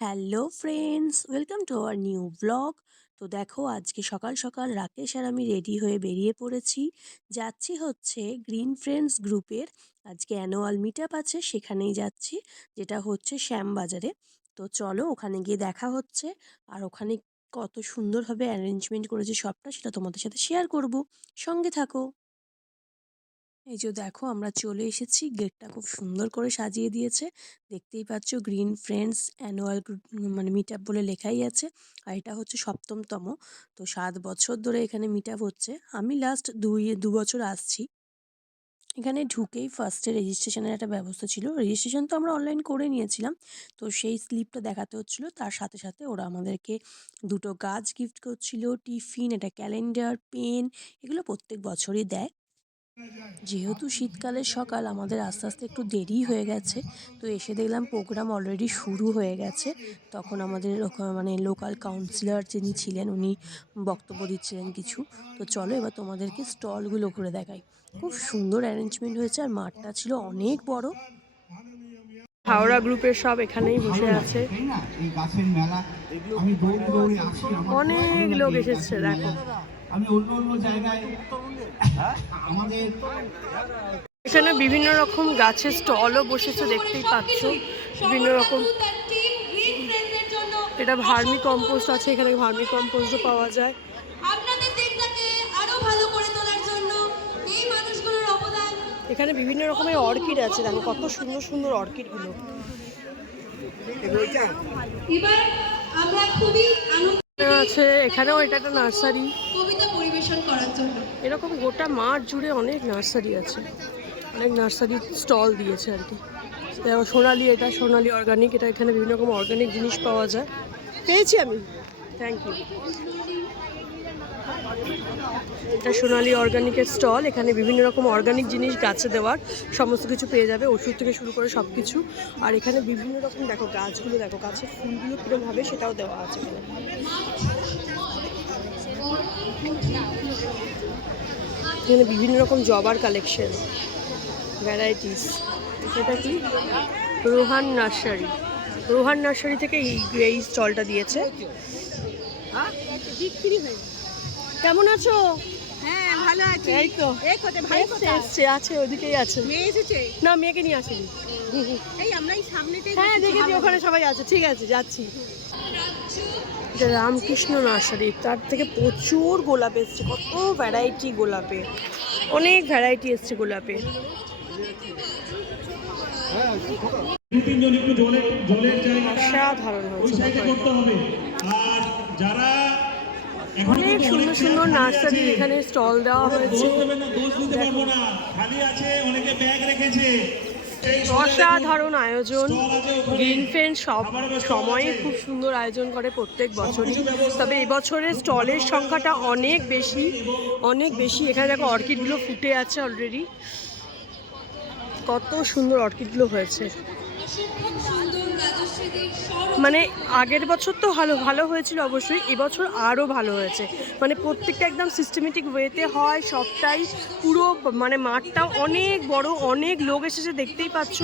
Hello friends, welcome to our new blog. তো দেখো, আজকে সকাল সকাল রাকেশ আর আমি রেডি হয়ে বেরিয়ে পড়েছি। যাচ্ছি হচ্ছে গ্রিন ফ্রেন্ডস গ্রুপের আজকে অ্যানুয়াল মিট আপ আছে, সেখানেই যাচ্ছি, যেটা হচ্ছে শ্যামবাজারে। তো চলো, ওখানে গিয়ে দেখা হচ্ছে। আর ওখানে কত সুন্দরভাবে অ্যারেঞ্জমেন্ট করেছে সবটা, সেটা তোমাদের সাথে শেয়ার করব। সঙ্গে থাকো। এই যে দেখো, আমরা চলে এসেছি। গেটটা খুব সুন্দর করে সাজিয়ে দিয়েছে। দেখতেই পাচ্ছ, গ্রিন ফ্রেন্ডস অ্যানুয়াল মানে মিট আপ বলে লেখাই আছে। আর এটা হচ্ছে ৭ম। তো ৭ বছর ধরে এখানে মিট আপ হচ্ছে। আমি লাস্ট দু বছর আসছি। এখানে ঢুকেই ফার্স্টে রেজিস্ট্রেশনের একটা ব্যবস্থা ছিল। রেজিস্ট্রেশন তো আমরা অনলাইন করে নিয়েছিলাম। তো সেই স্লিপটা দেখাতে হচ্ছিলো। তার সাথে সাথে ওরা আমাদেরকে দুটো গাছ গিফট করছিল, টিফিন, একটা ক্যালেন্ডার, পেন, এগুলো প্রত্যেক বছরই দেয়। যেহেতু শীতকালের সকাল, আমাদের আস্তে আস্তে একটু দেরি হয়ে গেছে। তো এসে দেখলাম প্রোগ্রাম অলরেডি শুরু হয়ে গেছে। তখন আমাদের মানে লোকাল কাউন্সিলর যিনি ছিলেন, উনি বক্তব্য দিচ্ছিলেন কিছু। তো চলো, এবার তোমাদেরকে স্টলগুলো ঘুরে দেখাই। খুব সুন্দর অ্যারেঞ্জমেন্ট হয়েছে, আর মাঠটা ছিল অনেক বড়। হাওড়া গ্রুপের সব এখানেই বসে আছে। অনেক লোক এসেছে, দেখো। আমি অন্য অন্য জায়গায় আমাদের এখানে বিভিন্ন রকম গাছের স্টলও বসেছে, দেখতেই পাচ্ছ। বিভিন্ন রকম, এটা ভার্মি কম্পোস্ট আছে, এখানে ভার্মি কম্পোস্টও পাওয়া যায়। এখানে বিভিন্ন রকমের অর্কিড আছে, দেখো কত সুন্দর সুন্দর অর্কিডগুলো আছে। এখানেও এটা একটা নার্সারি, কবিতা পরিবেশন করার জন্য। এরকম গোটা মাঠ জুড়ে অনেক নার্সারি আছে, অনেক নার্সারি স্টল দিয়েছে আর কি। সোনালি, এটা সোনালি অর্গানিক, এটা এখানে বিভিন্ন রকম অর্গানিক জিনিস পাওয়া যায়। পেয়েছি আমি, থ্যাংক ইউ। এটা সোনালি অর্গানিকের স্টল। এখানে বিভিন্ন রকম অর্গানিক জিনিস গাছে দেওয়ার সমস্ত কিছু পেয়ে যাবে, ওষুধ থেকে শুরু করে সব কিছু। আর এখানে বিভিন্ন রকম, দেখো গাছগুলো, দেখো গাছের ফুলগুলো কীরকম হবে সেটাও দেওয়া আছে এখানে। এখানে বিভিন্ন রকম জবার কালেকশন, ভ্যারাইটিস। এটা কি? রোহান নার্সারি। রোহান নার্সারি থেকে এই স্টলটা দিয়েছে। কেমন আছো? হ্যাঁ, ভালো আছি। এই তো এই কোথায় ভাই কোথায়? এসছে, আছে ওদিকেই আছে। মেয়ে এসেছে? না, মেয়েকে নিয়ে আসেনি। এই আমরা এই সামনেটাই হ্যাঁ, বসেছি। দেখেছি ওখানে সবাই আছে। ঠিক আছে, যাচ্ছি। এটা রামকৃষ্ণ নার্সারি, তার থেকে প্রচুর গোলাপ এসছে, কত ভ্যারাইটি গোলাপে, অনেক ভ্যারাইটি এসছে গোলাপে। অসাধারণ হয়েছে। অনেক সুন্দর সুন্দর নার্সারি এখানে স্টল দেওয়া হয়েছে। অসাধারণ আয়োজন। গ্রিন ফ্রেন্ড সব সময়ে খুব সুন্দর আয়োজন করে প্রত্যেক বছরই। তবে এবছরের স্টলের সংখ্যাটা অনেক বেশি, অনেক বেশি। এখানে দেখো অর্কিডগুলো ফুটে আছে অলরেডি, কত সুন্দর অর্কিডগুলো হয়েছে। মানে আগের বছর তো ভালো ভালো হয়েছিল অবশ্যই, এবছর আরও ভালো হয়েছে। মানে প্রত্যেকটা একদম সিস্টেমেটিক ওয়েতে হয় সবটাই। পুরো মানে মাঠটাও অনেক বড়, অনেক লোক এসেছে, দেখতেই পাচ্ছ।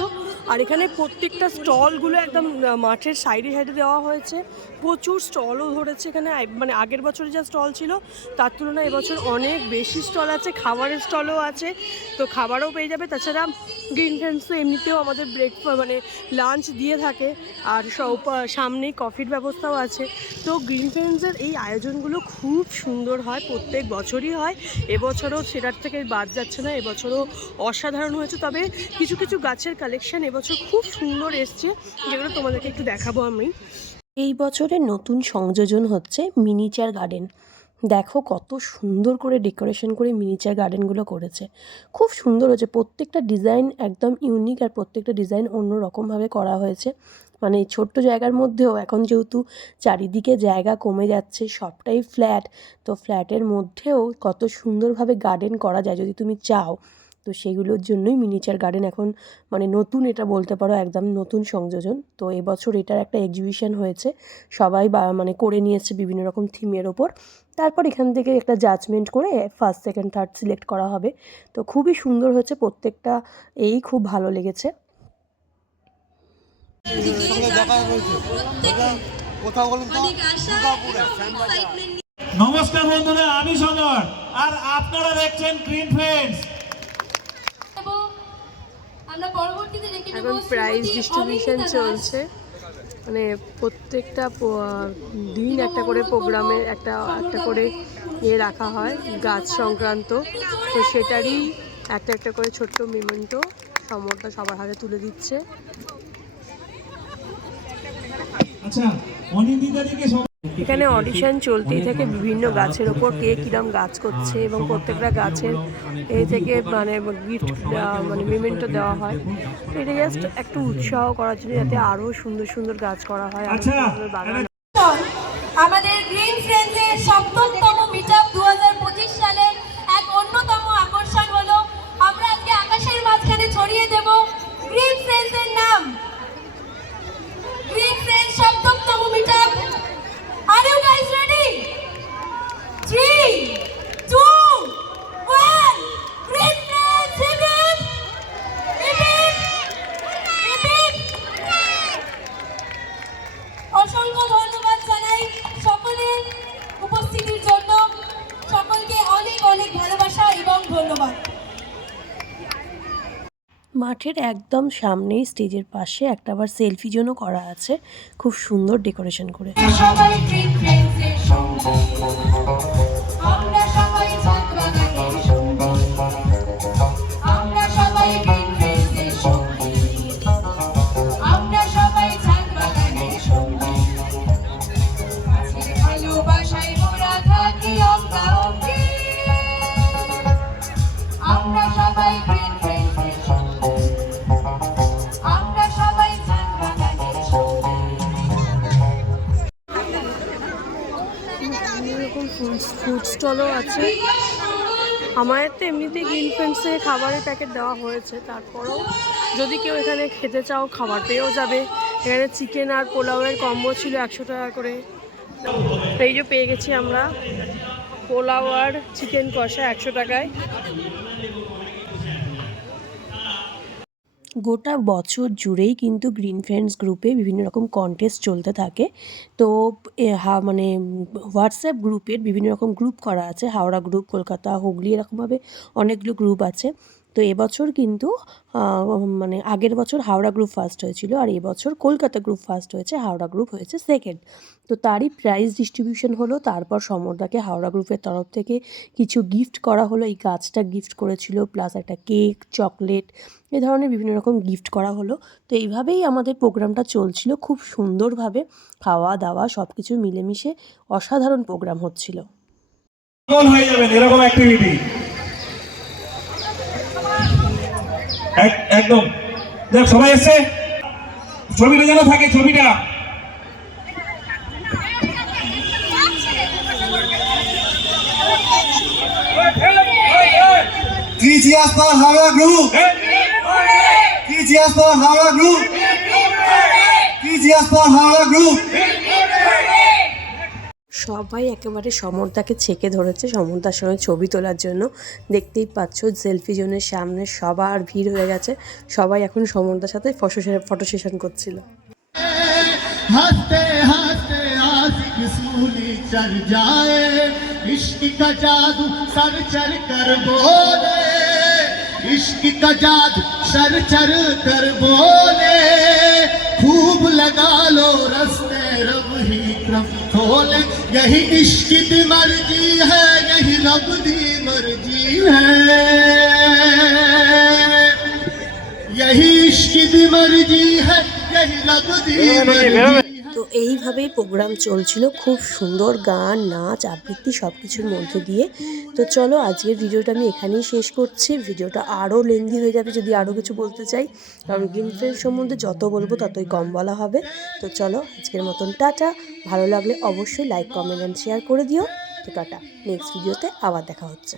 আর এখানে প্রত্যেকটা স্টলগুলো একদম মাঠের সাইডে সাইডে দেওয়া হয়েছে। প্রচুর স্টলও ধরেছে এখানে। মানে আগের বছরে যা স্টল ছিল তার তুলনায় এবছর অনেক বেশি স্টল আছে, খাবারের স্টলও আছে। তো খাবারও পেয়ে যাবে। তাছাড়া গ্রিন ফ্রেন্ডস তো এমনিতেও আমাদের মানে লাঞ্চ দিয়ে থাকে। আর সামনেই কফির ব্যবস্থাও আছে। তো গ্রিন ফ্রেন্ডসের এই আয়োজনগুলো খুব সুন্দর হয়, প্রত্যেক বছরই হয়। এবছরও সেটার থেকে বাদ যাচ্ছে না, এবছরও অসাধারণ হয়েছে। তবে কিছু কিছু গাছের কালেকশন এবছর খুব সুন্দর এসছে, যেগুলো তোমাদেরকে একটু দেখাবো আমি। এই বছরের নতুন সংযোজন হচ্ছে মিনিচার গার্ডেন। দেখো কত সুন্দর করে ডেকোরেশন করে মিনিচার গার্ডেনগুলো করেছে, খুব সুন্দর হয়েছে। প্রত্যেকটা ডিজাইন একদম ইউনিক, আর প্রত্যেকটা ডিজাইন অন্য রকমভাবে করা হয়েছে। মানে ছোট্ট জায়গার মধ্যেও এখন যেহেতু চারিদিকে জায়গা কমে যাচ্ছে, সবটাই ফ্ল্যাট, তো ফ্ল্যাটের মধ্যেও কত সুন্দরভাবে গার্ডেন করা যায় যদি তুমি চাও। তো সেগুলোর জন্যই মিনিচার গার্ডেন এখন মানে নতুন, এটা বলতে পারো একদম নতুন সংযোজন। তো এবছর এটার একটা এক্সিবিশন হয়েছে, সবাই মানে করে নিয়েছে বিভিন্ন রকম থিমের ওপর। তারপর এখান থেকে একটা জাজমেন্ট করে ফার্স্ট সেকেন্ড থার্ড সিলেক্ট করা হবে। তো খুবই সুন্দর হয়েছে প্রত্যেকটা, খুব ভালো লেগেছে। সঙ্গে দেখা হয়েছে কোথাও বলুন তো নমস্কার বন্ধুরা, আমি সনর আর আপনারা দেখছেন গ্রিন ফ্রেন্ডস। এখন প্রাইজ ডিস্ট্রিবিউশন চলছে, মানে প্রত্যেকটা দিন একটা করে প্রোগ্রামে একটা করে রাখা হয় গাছ সংক্রান্ত, তো সেটারই একটা করে ছোট্ট মেমেন্টো সমরদা সবার হাতে তুলে দিচ্ছে। আচ্ছা, অনিন্দিতাদিকে এখানে অডিশন চলতেই থাকে বিভিন্ন গাছের ওপর কে কিরম গাছ করছে, এবং প্রত্যেকটা গাছের এই থেকে মানে গিফট মানে মেমেন্টো দেওয়া হয়। তো এটা জাস্ট একটু উৎসাহ করার জন্য, যাতে আরও সুন্দর সুন্দর গাছ করা হয়, আরো সুন্দর বাগান। আমাদের গ্রিন ফ্রেন্ডসের ৭ম মিটআপ 2025 সালের এক অন্যতম আকর্ষণ হলো আমরা আজকে আকাশের মাঝখানে ছড়িয়ে দেব গ্রিন ফ্রেন্ডসের নাম। গ্রিন ফ্রেন্ডস ৭ম meetup. Are you guys ready? 3, 2, 1. Green Friends, hip hip! Hip hip! Hip hip! অসংখ্য ধন্যবাদ জানাই সকলের উপস্থিতির জন্য। সকলকে অনেক অনেক ভালোবাসা এবং ধন্যবাদ। মাঠের একদম সামনেই স্টেজের পাশে একটা আবার সেলফি জোনও করা আছে, খুব সুন্দর ডেকোরেশন করে। সবাই গ্রিন ফ্রেন্ডসের সঙ্গে, আমরা সবাই ছাদ বাগানের সঙ্গে, আমরা সবাই গ্রিন ফ্রেন্ডসের সঙ্গে, আমরা সবাই ছাদ বাগানের সঙ্গে, গাছের ভালোবাসায় মোরা থাকি অঙ্গা অঙ্গে, আমরা সবাই গ্রিন ফ্রেন্ডসের সঙ্গে, আমরা সবাই ছাদ বাগানের সঙ্গে। এরকম ফুড স্টলও আছে। আমাদের তো এমনিতে গ্রিন ফ্রেন্ডসে খাবারের প্যাকেট দেওয়া হয়েছে, তারপরেও যদি কেউ এখানে খেতে চাও খাবার পেয়েও যাবে। এখানে চিকেন আর পোলাওয়ের কম্বো ছিল 100 টাকা করে। এই যে পেয়ে গেছি আমরা পোলাও আর চিকেন কষা 100 টাকায়। গোটা বছর জুড়েই কিন্তু গ্রিন ফ্রেন্ডস গ্রুপে বিভিন্ন রকম কন্টেস্ট চলতে থাকে। তো মানে হোয়াটসঅ্যাপ গ্রুপের বিভিন্ন রকম গ্রুপ করা আছে, হাওড়া গ্রুপ, কলকাতা, হুগলি, এরকমভাবে অনেকগুলো গ্রুপ আছে। তো এবছর কিন্তু মানে আগের বছর হাওড়া গ্রুপ ফার্স্ট হয়েছিল, আর এবছর কলকাতা গ্রুপ ফার্স্ট হয়েছে, হাওড়া গ্রুপ হয়েছে সেকেন্ড। তো তারই প্রাইজ ডিস্ট্রিবিউশন হলো। তারপর সমরদাকে হাওড়া গ্রুপের তরফ থেকে কিছু গিফট করা হলো। এই গাছটা গিফট করেছিল, প্লাস একটা কেক, চকলেট, এ ধরনের বিভিন্ন রকম গিফট করা হলো। তো এইভাবেই আমাদের প্রোগ্রামটা চলছিল, খুব সুন্দরভাবে খাওয়া দাওয়া সব কিছু মিলেমিশে অসাধারণ প্রোগ্রাম হচ্ছিল। হয়ে যাবেন এরকম অ্যাক্টিভিটি একদম। দেখ সবাই এসছে, ছবিটা যেন থাকে, ছবিটা Three cheers for Howrah Group. Three cheers for Howrah Group. Three cheers for Howrah Group. সবাই একেবারে সমরদাকে ছেঁকে ধরেছে সমরদার সঙ্গে ছবি তোলার জন্য। দেখতেই পাচ্ছ সেলফি জোনের সামনে সবার ভিড় হয়ে গেছে, সবাই এখন সমরদার সাথে ফটো সেশন করছিল। हंसते हंसते आशिक सूली चढ़ जाए, इश्क का जादू सर चढ़ कर बोले, इश्क का जादू सर चढ़ कर बोले, खूब लगा लो रस्ते रब ही तरफ खोले, यही इश्क की मर्जी है, यही रब दी मर्जी है, यही इश्क की मर्जी है, यही रब दी मर्जी। তো এইভাবেই প্রোগ্রাম চলছিল, খুব সুন্দর গান, নাচ, আবৃত্তি সব কিছুর মধ্যে দিয়ে। তো চলো আজকের ভিডিওটা আমি এখানেই শেষ করছি। ভিডিওটা আরও লেন্দি হয়ে যাবে যদি আরও কিছু বলতে চাই, কারণ গ্রিন ফ্রেন্ডস সম্বন্ধে যত বলবো ততই কম বলা হবে। তো চলো আজকের মতন টাটা। ভালো লাগলে অবশ্যই লাইক, কমেন্ট অ্যান্ড শেয়ার করে দিও। তো টাটা, নেক্সট ভিডিওতে আবার দেখা হচ্ছে।